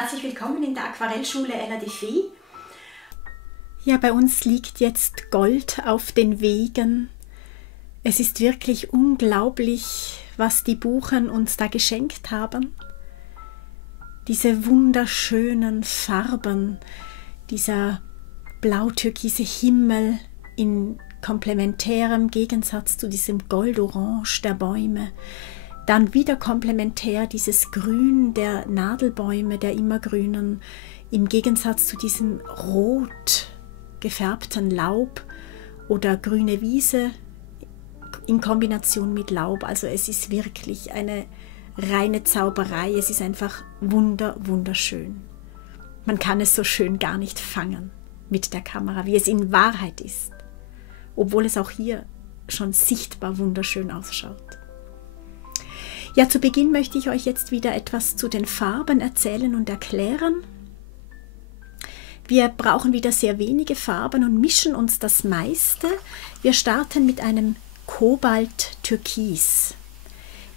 Herzlich willkommen in der Aquarellschule Ella de Fee. Ja, bei uns liegt jetzt Gold auf den Wegen. Es ist wirklich unglaublich, was die Buchen uns da geschenkt haben. Diese wunderschönen Farben, dieser blau-türkise Himmel in komplementärem Gegensatz zu diesem Goldorange der Bäume. Dann wieder komplementär dieses Grün der Nadelbäume, der immergrünen, im Gegensatz zu diesem rot gefärbten Laub oder grüne Wiese in Kombination mit Laub. Also es ist wirklich eine reine Zauberei. Es ist einfach wunderschön. Man kann es so schön gar nicht fangen mit der Kamera, wie es in Wahrheit ist. Obwohl es auch hier schon sichtbar wunderschön ausschaut. Ja, zu Beginn möchte ich euch jetzt wieder etwas zu den Farben erzählen und erklären. Wir brauchen wieder sehr wenige Farben und mischen uns das meiste. Wir starten mit einem Kobalt-Türkis.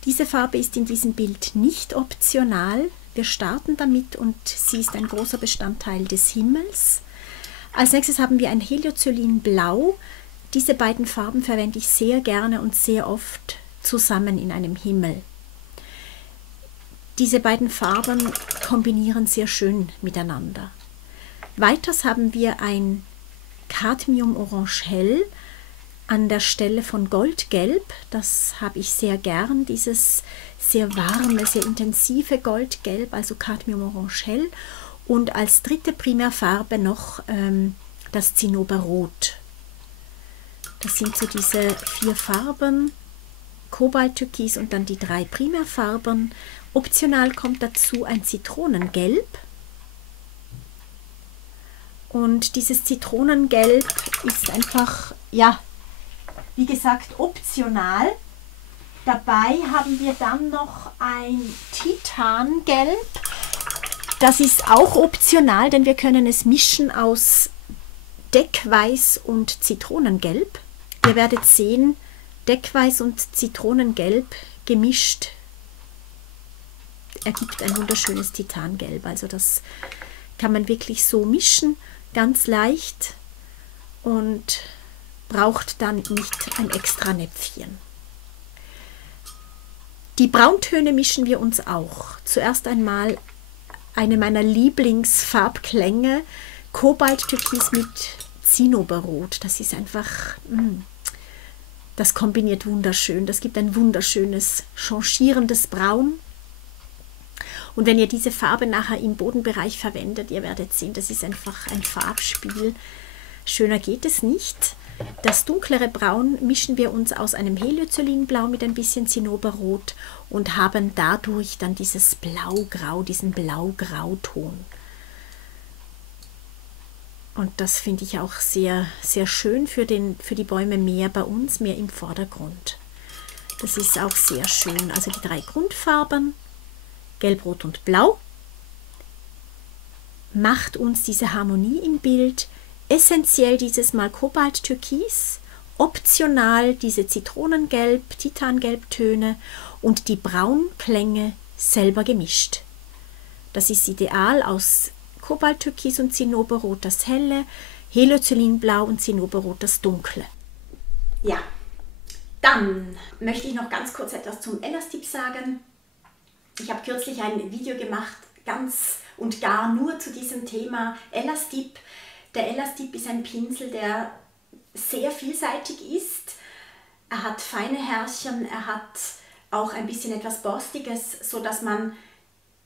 Diese Farbe ist in diesem Bild nicht optional. Wir starten damit und sie ist ein großer Bestandteil des Himmels. Als nächstes haben wir ein Heliocyanin-Blau. Diese beiden Farben verwende ich sehr gerne und sehr oft zusammen in einem Himmel. Diese beiden Farben kombinieren sehr schön miteinander. Weiters haben wir ein Cadmium-Orange hell an der Stelle von Goldgelb. Das habe ich sehr gern, dieses sehr warme, sehr intensive Goldgelb, also Cadmium-Orange hell. Und als dritte Primärfarbe noch das Zinnoberrot. Das sind so diese 4 Farben, Kobalt-Türkis und dann die 3 Primärfarben. Optional kommt dazu ein Zitronengelb. Und dieses Zitronengelb ist einfach, ja, wie gesagt, optional. Dabei haben wir dann noch ein Titangelb. Das ist auch optional, denn wir können es mischen aus Deckweiß und Zitronengelb. Ihr werdet sehen, Deckweiß und Zitronengelb gemischt ergibt ein wunderschönes Titangelb. Also das kann man wirklich so mischen, ganz leicht und braucht dann nicht ein extra Näpfchen. Die Brauntöne mischen wir uns auch. Zuerst einmal eine meiner Lieblingsfarbklänge, Kobalt-Türkis mit Zinnoberrot. Das ist einfach, das kombiniert wunderschön. Das gibt ein wunderschönes, changierendes Braun. Und wenn ihr diese Farbe nachher im Bodenbereich verwendet, ihr werdet sehen, das ist einfach ein Farbspiel. Schöner geht es nicht. Das dunklere Braun mischen wir uns aus einem Heliocyanin-Blau mit ein bisschen Zinnoberrot und haben dadurch dann dieses Blau-Grau, diesen Blau-Grau-Ton. Und das finde ich auch sehr schön für die Bäume, mehr bei uns, mehr im Vordergrund. Das ist auch sehr schön. Also die 3 Grundfarben, Gelb, Rot und Blau, macht uns diese Harmonie im Bild. Essentiell dieses Mal Kobalt-Türkis, optional diese Zitronengelb, Titangelb-Töne und die Braunklänge selber gemischt. Das ist ideal aus Kobalt-Türkis und Zinnoberrot das helle, Heliocyanin-Blau und Zinnoberrot das dunkle. Ja, dann möchte ich noch ganz kurz etwas zum Elastip sagen. Ich habe kürzlich ein Video gemacht, ganz und gar nur zu diesem Thema Elastip. Der Elastip ist ein Pinsel, der sehr vielseitig ist. Er hat feine Härchen, er hat auch ein bisschen etwas Borstiges, sodass man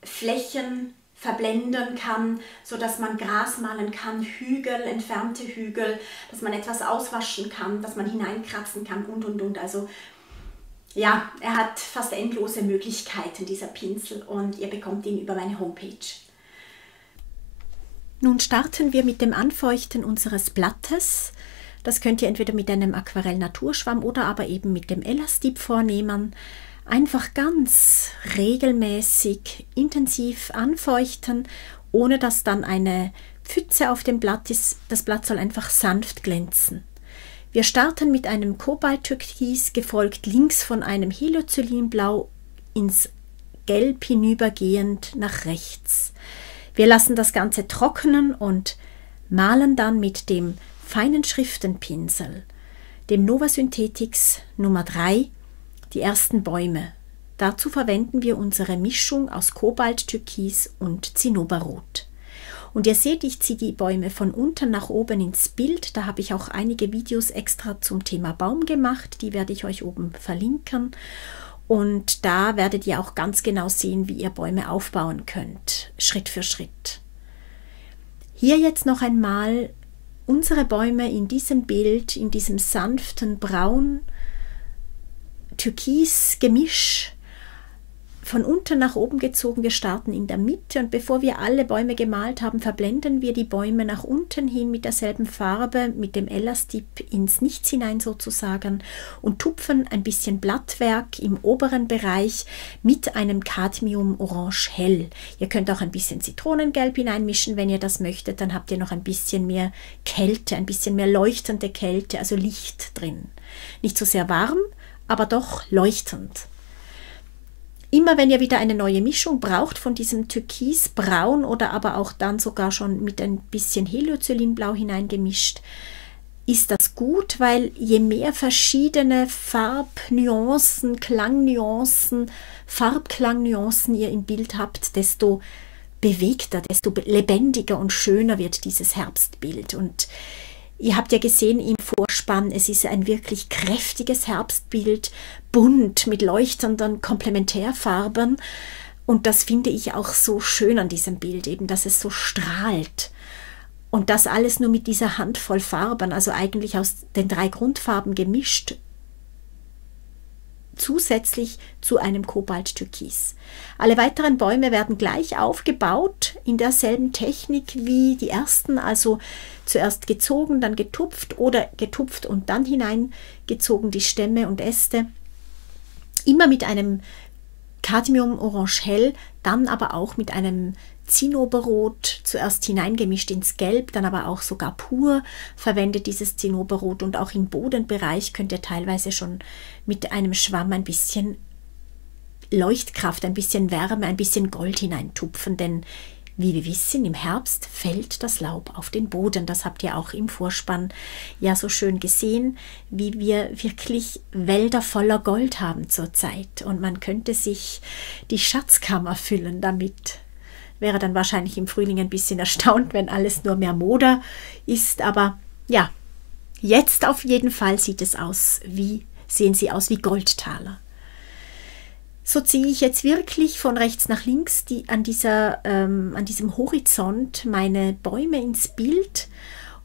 Flächen verblenden kann, sodass man Gras malen kann, Hügel, entfernte Hügel, dass man etwas auswaschen kann, dass man hineinkratzen kann und. Also ja, er hat fast endlose Möglichkeiten, dieser Pinsel, und ihr bekommt ihn über meine Homepage. Nun starten wir mit dem Anfeuchten unseres Blattes. Das könnt ihr entweder mit einem Aquarell-Naturschwamm oder aber eben mit dem Elastip vornehmen. Einfach ganz regelmäßig, intensiv anfeuchten, ohne dass dann eine Pfütze auf dem Blatt ist. Das Blatt soll einfach sanft glänzen. Wir starten mit einem Kobalt-Türkis, gefolgt links von einem Heliocyanin-Blau ins Gelb hinübergehend nach rechts. Wir lassen das Ganze trocknen und malen dann mit dem feinen Schriftenpinsel, dem Nova Synthetics Nummer 3, die ersten Bäume. Dazu verwenden wir unsere Mischung aus Kobalt, Türkis und Zinnoberrot. Und ihr seht, ich ziehe die Bäume von unten nach oben ins Bild. Da habe ich auch einige Videos extra zum Thema Baum gemacht. Die werde ich euch oben verlinken. Und da werdet ihr auch ganz genau sehen, wie ihr Bäume aufbauen könnt, Schritt für Schritt. Hier jetzt noch einmal unsere Bäume in diesem Bild, in diesem sanften Braun, Türkis Gemisch, von unten nach oben gezogen. Wir starten in der Mitte und bevor wir alle Bäume gemalt haben, verblenden wir die Bäume nach unten hin mit derselben Farbe, mit dem Elastip ins Nichts hinein sozusagen und tupfen ein bisschen Blattwerk im oberen Bereich mit einem Cadmium Orange Hell. Ihr könnt auch ein bisschen Zitronengelb hineinmischen, wenn ihr das möchtet, dann habt ihr noch ein bisschen mehr Kälte, ein bisschen mehr leuchtende Kälte, also Licht drin. Nicht so sehr warm, aber doch leuchtend. Immer wenn ihr wieder eine neue Mischung braucht von diesem Türkisbraun oder aber auch dann sogar schon mit ein bisschen Heliocylinblau hineingemischt, ist das gut, weil je mehr verschiedene Farbnuancen, Klangnuancen, Farbklangnuancen ihr im Bild habt, desto bewegter, desto lebendiger und schöner wird dieses Herbstbild. Und ihr habt ja gesehen im Vorspann, es ist ein wirklich kräftiges Herbstbild, bunt mit leuchtenden Komplementärfarben. Und das finde ich auch so schön an diesem Bild, eben, dass es so strahlt. Und das alles nur mit dieser Handvoll Farben, also eigentlich aus den 3 Grundfarben gemischt, zusätzlich zu einem Kobalt-Türkis. Alle weiteren Bäume werden gleich aufgebaut, in derselben Technik wie die ersten, also zuerst gezogen, dann getupft oder getupft und dann hineingezogen die Stämme und Äste. Immer mit einem Cadmium Orange Hell, dann aber auch mit einem Zinnoberrot, zuerst hineingemischt ins Gelb, dann aber auch sogar pur verwendet dieses Zinnoberrot, und auch im Bodenbereich könnt ihr teilweise schon mit einem Schwamm ein bisschen Leuchtkraft, ein bisschen Wärme, ein bisschen Gold hineintupfen, denn wie wir wissen, im Herbst fällt das Laub auf den Boden. Das habt ihr auch im Vorspann ja so schön gesehen, wie wir wirklich Wälder voller Gold haben zurzeit. Und man könnte sich die Schatzkammer füllen damit. Wäre dann wahrscheinlich im Frühling ein bisschen erstaunt, wenn alles nur mehr Moder ist. Aber ja, jetzt auf jeden Fall sehen sie aus wie Goldtaler. So ziehe ich jetzt wirklich von rechts nach links an diesem Horizont meine Bäume ins Bild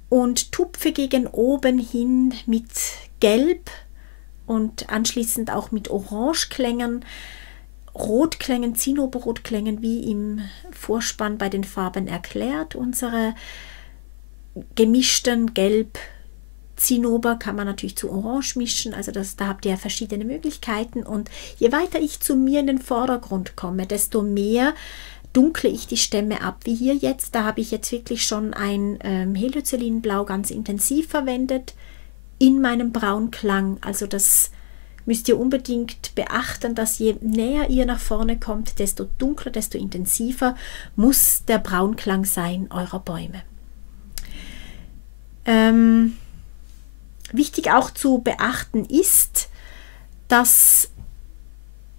und tupfe gegen oben hin mit Gelb und anschließend auch mit Orangeklängen, Rotklängen, Zinnoberrotklängen, wie im Vorspann bei den Farben erklärt. Unsere gemischten Gelb, Zinnober kann man natürlich zu Orange mischen, also da habt ihr ja verschiedene Möglichkeiten. Und je weiter ich zu mir in den Vordergrund komme, desto mehr dunkle ich die Stämme ab, wie hier jetzt. Da habe ich jetzt wirklich schon ein Heliocylinblau ganz intensiv verwendet in meinem Braunklang. Also das müsst ihr unbedingt beachten, dass je näher ihr nach vorne kommt, desto dunkler, desto intensiver muss der Braunklang sein eurer Bäume. Wichtig auch zu beachten ist, dass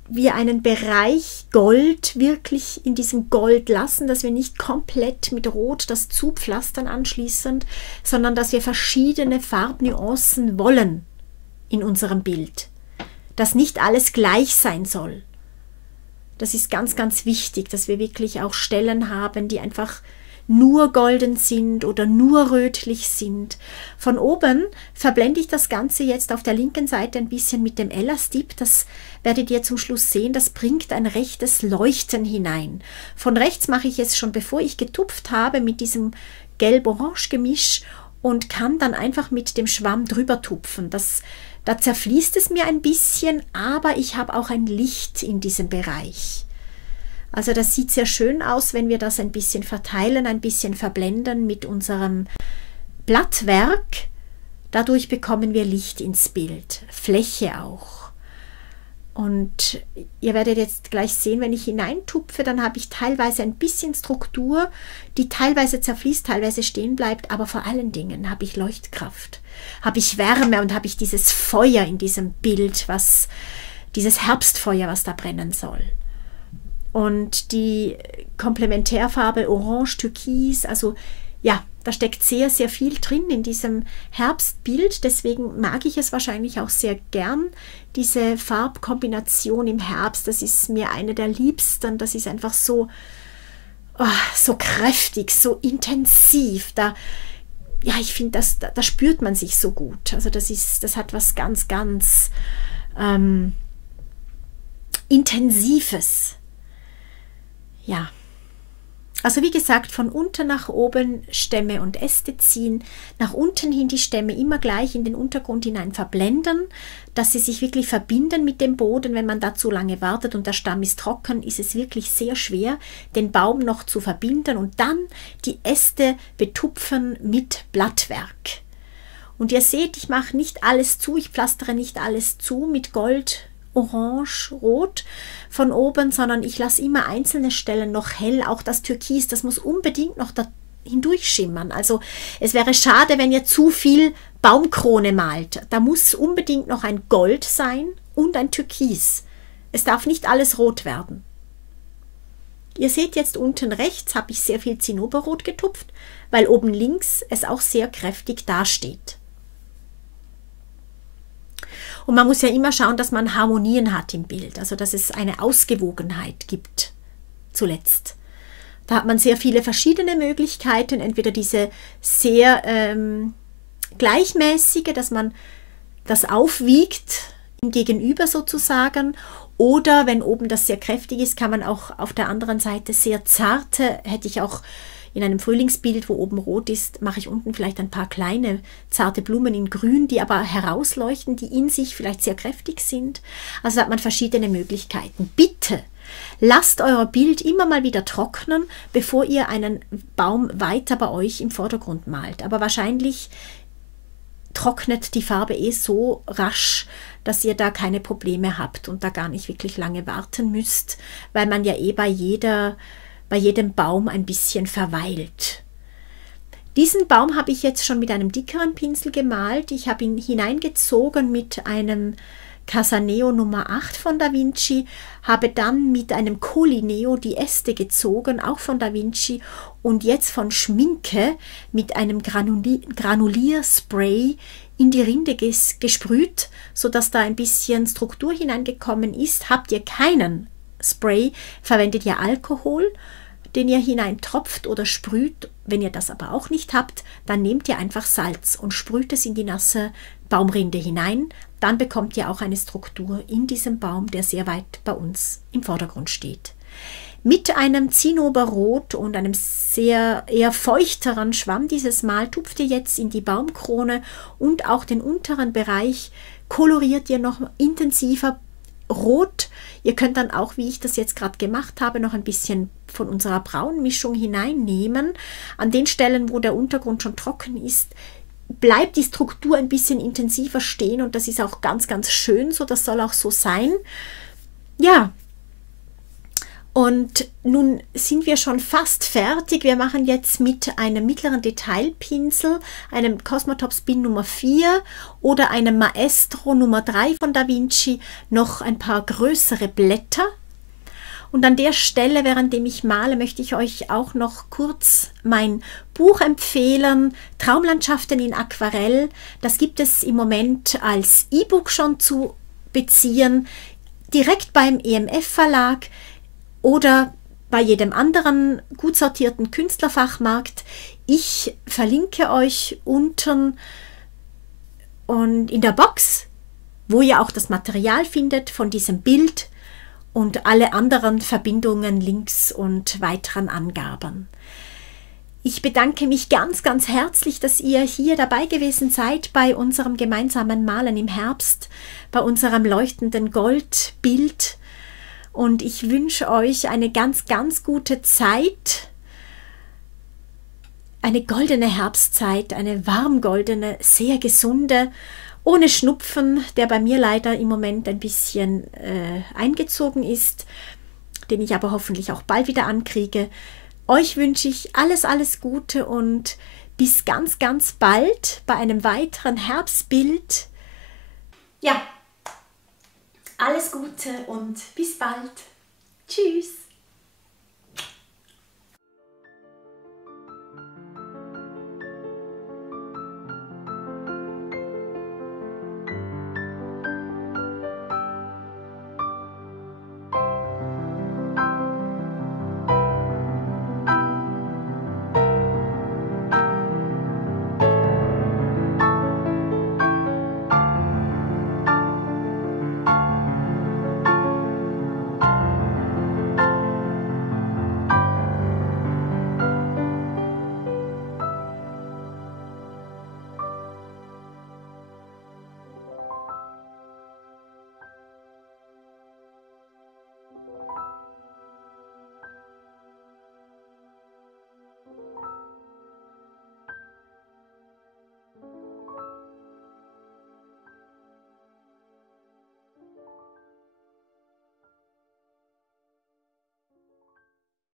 wir einen Bereich Gold wirklich in diesem Gold lassen, dass wir nicht komplett mit Rot das zupflastern anschließend, sondern dass wir verschiedene Farbnuancen wollen in unserem Bild. Dass nicht alles gleich sein soll. Das ist ganz, ganz wichtig, dass wir wirklich auch Stellen haben, die einfach nur golden sind oder nur rötlich sind. Von oben verblende ich das Ganze jetzt auf der linken Seite ein bisschen mit dem Elastip. Das werdet ihr zum Schluss sehen. Das bringt ein rechtes Leuchten hinein. Von rechts mache ich es schon, bevor ich getupft habe, mit diesem Gelb-Orange-Gemisch und kann dann einfach mit dem Schwamm drüber tupfen. Da zerfließt es mir ein bisschen, aber ich habe auch ein Licht in diesem Bereich. Also das sieht sehr schön aus, wenn wir das ein bisschen verteilen, ein bisschen verblenden mit unserem Blattwerk. Dadurch bekommen wir Licht ins Bild, Fläche auch. Und ihr werdet jetzt gleich sehen, wenn ich hineintupfe, dann habe ich teilweise ein bisschen Struktur, die teilweise zerfließt, teilweise stehen bleibt, aber vor allen Dingen habe ich Leuchtkraft, habe ich Wärme und habe ich dieses Feuer in diesem Bild, dieses Herbstfeuer, was da brennen soll. Und die Komplementärfarbe Orange, Türkis, also ja, da steckt sehr, sehr viel drin in diesem Herbstbild. Deswegen mag ich es wahrscheinlich auch sehr gern, diese Farbkombination im Herbst. Das ist mir eine der liebsten. Das ist einfach so, so kräftig, so intensiv. Ich finde, da spürt man sich so gut. Also das hat was ganz, ganz Intensives. Ja. Also wie gesagt, von unten nach oben Stämme und Äste ziehen, nach unten hin die Stämme immer gleich in den Untergrund hinein verblenden, dass sie sich wirklich verbinden mit dem Boden. Wenn man da zu lange wartet und der Stamm ist trocken, ist es wirklich sehr schwer, den Baum noch zu verbinden und dann die Äste betupfen mit Blattwerk. Und ihr seht, ich mache nicht alles zu, ich pflastere nicht alles zu mit Gold, Orange, Rot von oben, sondern ich lasse immer einzelne Stellen noch hell. Auch das Türkis, das muss unbedingt noch da hindurchschimmern. Also es wäre schade, wenn ihr zu viel Baumkrone malt. Da muss unbedingt noch ein Gold sein und ein Türkis. Es darf nicht alles rot werden. Ihr seht jetzt unten rechts habe ich sehr viel Zinnoberrot getupft, weil oben links es auch sehr kräftig dasteht. Und man muss ja immer schauen, dass man Harmonien hat im Bild, also dass es eine Ausgewogenheit gibt zuletzt. Da hat man sehr viele verschiedene Möglichkeiten, entweder diese sehr gleichmäßige, dass man das aufwiegt im Gegenüber sozusagen, oder wenn oben das sehr kräftig ist, kann man auch auf der anderen Seite sehr zarte, hätte ich auch in einem Frühlingsbild, wo oben rot ist, mache ich unten vielleicht ein paar kleine zarte Blumen in grün, die aber herausleuchten, die in sich vielleicht sehr kräftig sind. Also da hat man verschiedene Möglichkeiten. Bitte lasst euer Bild immer mal wieder trocknen, bevor ihr einen Baum weiter bei euch im Vordergrund malt. Aber wahrscheinlich trocknet die Farbe so rasch, dass ihr da keine Probleme habt und da gar nicht wirklich lange warten müsst, weil man ja bei jedem Baum ein bisschen verweilt. Diesen Baum habe ich jetzt schon mit einem dickeren Pinsel gemalt. Ich habe ihn hineingezogen mit einem Casaneo Nummer 8 von Da Vinci, habe dann mit einem Colineo die Äste gezogen, auch von Da Vinci, und jetzt von Schminke mit einem Granulierspray in die Rinde gesprüht, sodass da ein bisschen Struktur hineingekommen ist. Habt ihr keinen Spray, verwendet ihr Alkohol, den ihr hineintropft oder sprüht. Wenn ihr das aber auch nicht habt, dann nehmt ihr einfach Salz und sprüht es in die nasse Baumrinde hinein. Dann bekommt ihr auch eine Struktur in diesem Baum, der sehr weit bei uns im Vordergrund steht. Mit einem Zinnoberrot und einem sehr eher feuchteren Schwamm dieses Mal tupft ihr jetzt in die Baumkrone und auch den unteren Bereich koloriert ihr noch intensiver rot. Ihr könnt dann auch, wie ich das jetzt gerade gemacht habe, noch ein bisschen von unserer Braunmischung hineinnehmen. An den Stellen, wo der Untergrund schon trocken ist, bleibt die Struktur ein bisschen intensiver stehen und das ist auch ganz, ganz schön so. Das soll auch so sein. Ja, und nun sind wir schon fast fertig. Wir machen jetzt mit einem mittleren Detailpinsel, einem Cosmotop Spin Nummer 4 oder einem Maestro Nummer 3 von Da Vinci noch ein paar größere Blätter. Und an der Stelle, währenddem ich male, möchte ich euch auch noch kurz mein Buch empfehlen, Traumlandschaften in Aquarell. Das gibt es im Moment als E-Book schon zu beziehen, direkt beim EMF Verlag oder bei jedem anderen gut sortierten Künstlerfachmarkt. Ich verlinke euch unten und in der Box, wo ihr auch das Material findet von diesem Bild und alle anderen Verbindungen, Links und weiteren Angaben. Ich bedanke mich ganz, ganz herzlich, dass ihr hier dabei gewesen seid bei unserem gemeinsamen Malen im Herbst, bei unserem leuchtenden Goldbild. Und ich wünsche euch eine ganz, ganz gute Zeit, eine goldene Herbstzeit, eine warmgoldene, sehr gesunde ohne Schnupfen, der bei mir leider im Moment ein bisschen eingezogen ist, den ich aber hoffentlich auch bald wieder ankriege. Euch wünsche ich alles, alles Gute und bis ganz, ganz bald bei einem weiteren Herbstbild. Ja, alles Gute und bis bald. Tschüss.